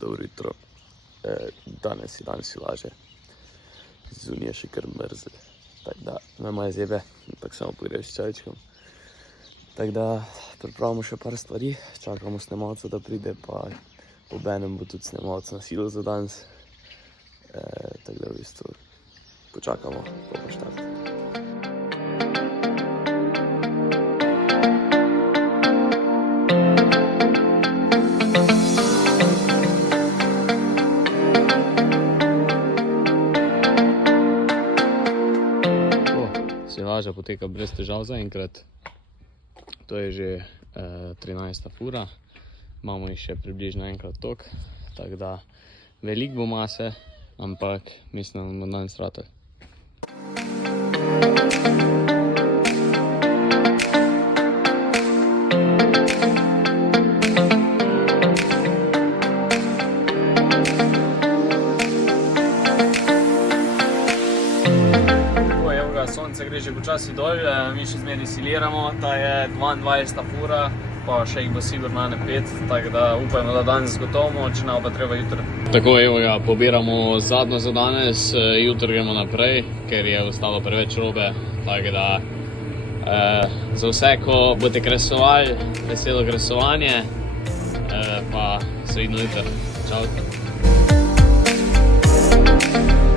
Dobro jutro. Danes si laže. Zunaj je še kar mrzlo. Tako da me malo zebe, ampak samo pogreš s čajčkom. Tako da pripravimo še par stvari, čakamo snemalca, da pride, pa obenem bo tudi snemalc na silo za danes. Tako da v bistvu počakamo, pa štart. Silaža poteka brez težav zaenkrat. To je že 13. fura. Imamo jih še približno enkrat toliko. Tako da veliko bo mase, ampak mislim, da bomo danes ratali. Sonce gre že počasi dol, mi še zmeri siliramo, ta je 22. fura, pa še jih bo sigurno ne 5, tako da upajmo, da danes gotovimo, če ne pa treba jutri. Tako, evo ga, pobiramo zadnjo za danes, jutri gremo naprej, ker je ostalo preveč robe, tako da za vse, ko boste kresovali, veselo kresovanje, pa se vidimo jutri. Čau!